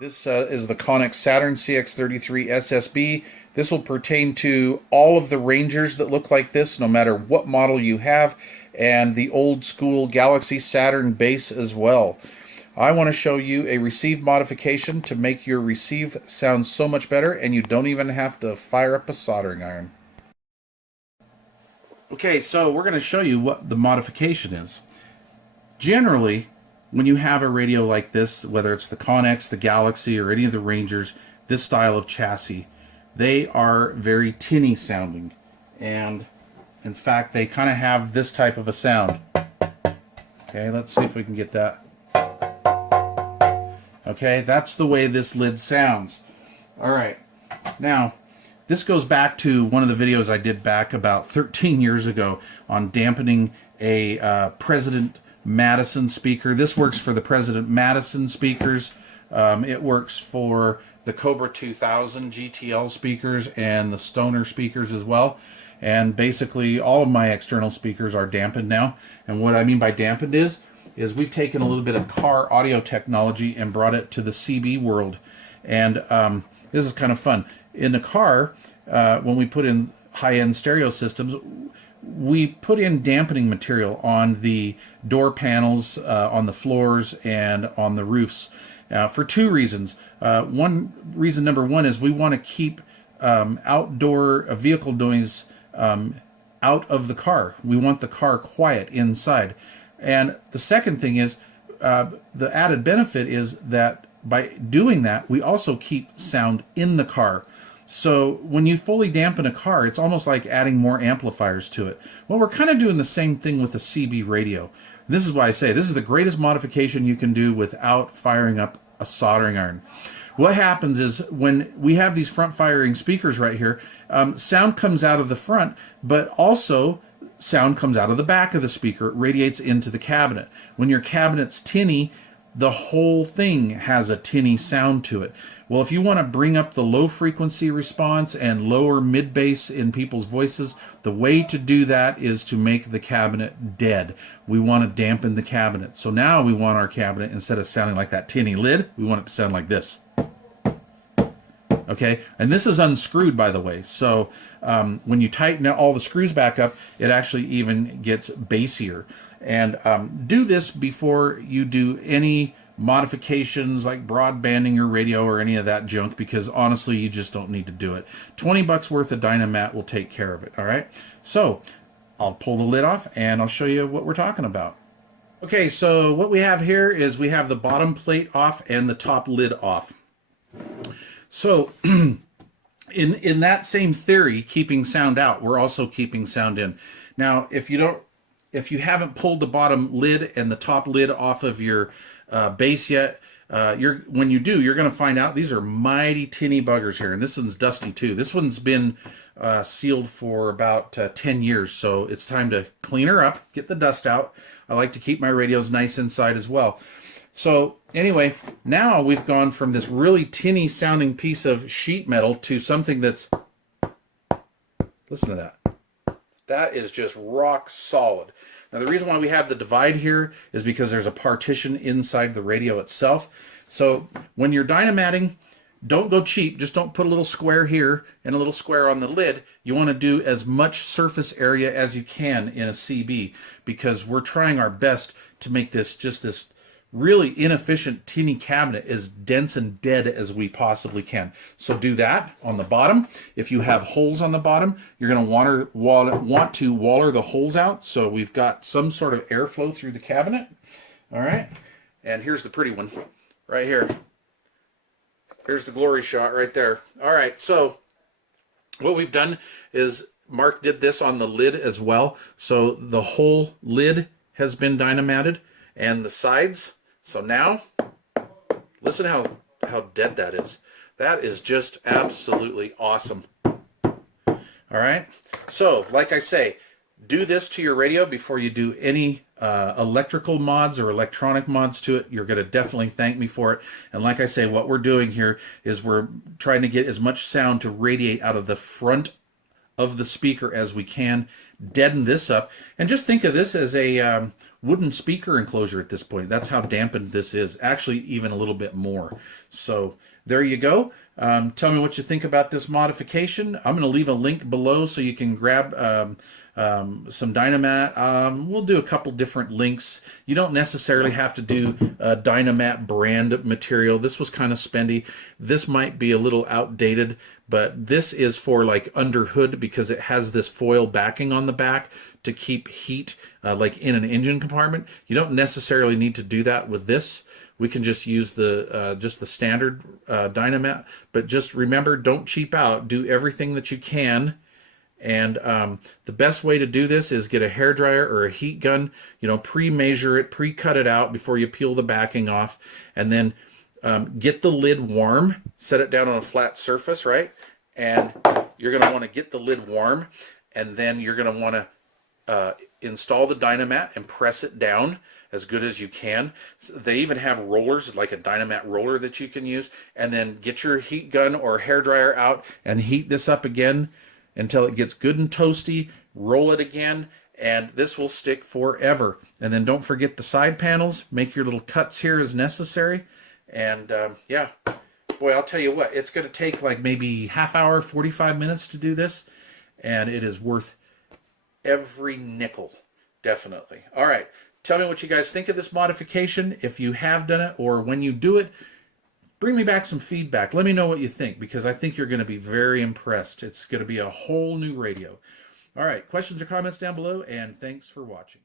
This is the Connex Saturn CX33 SSB. This will pertain to all of the Rangers that look like this, no matter what model you have, and the old school Galaxy Saturn base as well. I want to show you a receive modification to make your receive sound so much better, and you don't even have to fire up a soldering iron. Okay, so we're going to show you what the modification is. Generally, when you have a radio like this, whether it's the Connex, the Galaxy, or any of the Rangers, this style of chassis, they are very tinny sounding. And in fact, they kind of have this type of a sound. Okay, let's see if we can get that. Okay, that's the way this lid sounds. All right, now this goes back to one of the videos I did back about 13 years ago on dampening a President Madison speaker. This works for the President Madison speakers. It works for the Cobra 2000 GTL speakers and the Stoner speakers as well. And basically all of my external speakers are dampened now. And what I mean by dampened is we've taken a little bit of car audio technology and brought it to the CB world. And this is kind of fun. In the car, when we put in high-end stereo systems, we put in dampening material on the door panels, on the floors, and on the roofs for two reasons. Number one is we want to keep outdoor vehicle noise out of the car. We want the car quiet inside. And the second thing is the added benefit is that by doing that, we also keep sound in the car. So when you fully dampen a car, it's almost like adding more amplifiers to it. Well, we're kind of doing the same thing with the CB radio. This is why I say this is the greatest modification you can do without firing up a soldering iron. What happens is when we have these front firing speakers right here, sound comes out of the front, but also sound comes out of the back of the speaker. It radiates into the cabinet. When your cabinet's tinny, the whole thing has a tinny sound to it. Well, if you want to bring up the low frequency response and lower mid bass in people's voices, the way to do that is to make the cabinet dead. We want to dampen the cabinet. So now we want our cabinet, instead of sounding like that tinny lid, we want it to sound like this. Okay, and this is unscrewed, by the way. So when you tighten all the screws back up, it actually even gets bassier. And do this before you do any modifications like broadbanding your radio or any of that junk, because honestly, you just don't need to do it. 20 bucks worth of Dynamat will take care of it, all right? So I'll pull the lid off and I'll show you what we're talking about. Okay, so what we have here is we have the bottom plate off and the top lid off. So in that same theory, keeping sound out, we're also keeping sound in. Now, if you haven't pulled the bottom lid and the top lid off of your base yet, when you do, you're going to find out these are mighty tinny buggers here. And this one's dusty too. This one's been sealed for about 10 years. So it's time to clean her up, get the dust out. I like to keep my radios nice inside as well. So anyway, now we've gone from this really tinny sounding piece of sheet metal to something that's, listen to that. That is just rock solid. Now the reason why we have the divide here is because there's a partition inside the radio itself. So when you're dynamatting, don't go cheap. Just don't put a little square here and a little square on the lid. You want to do as much surface area as you can in a CB, because we're trying our best to make this just this really inefficient tinny cabinet as dense and dead as we possibly can. So do that on the bottom. If you have holes on the bottom, you're going to want to waller the holes out so we've got some sort of airflow through the cabinet. All right, and here's the pretty one right here. Here's the glory shot right there. All right, so what we've done is Mark did this on the lid as well. So the whole lid has been dynamatted and the sides. So now, listen how dead that is. That is just absolutely awesome. All right. So, like I say, do this to your radio before you do any electrical mods or electronic mods to it. You're going to definitely thank me for it. And like I say, what we're doing here is we're trying to get as much sound to radiate out of the front of the speaker as we can, deaden this up, and just think of this as a wooden speaker enclosure at this point. That's how dampened this is, actually even a little bit more. So there you go. Tell me what you think about this modification. I'm going to leave a link below so you can grab some Dynamat. We'll do a couple different links. You don't necessarily have to do Dynamat brand material. This was kind of spendy. This might be a little outdated, but this is for like under hood because it has this foil backing on the back to keep heat like in an engine compartment. You don't necessarily need to do that with this. We can just use the standard Dynamat, but just remember, don't cheap out. Do everything that you can. And the best way to do this is get a hairdryer or a heat gun, pre-measure it, pre-cut it out before you peel the backing off, and then get the lid warm, set it down on a flat surface, right? And you're going to want to get the lid warm, and then you're going to want to install the Dynamat and press it down as good as you can. They even have rollers, like a Dynamat roller that you can use, and then get your heat gun or hairdryer out and heat this up again until it gets good and toasty. Roll it again, and this will stick forever. And then don't forget the side panels. Make your little cuts here as necessary. And yeah, boy, I'll tell you what, it's going to take like maybe half hour, 45 minutes to do this, and it is worth every nickel, definitely. All right, tell me what you guys think of this modification, if you have done it, or when you do it, bring me back some feedback. Let me know what you think, because I think you're going to be very impressed. It's going to be a whole new radio. All right, questions or comments down below, and thanks for watching.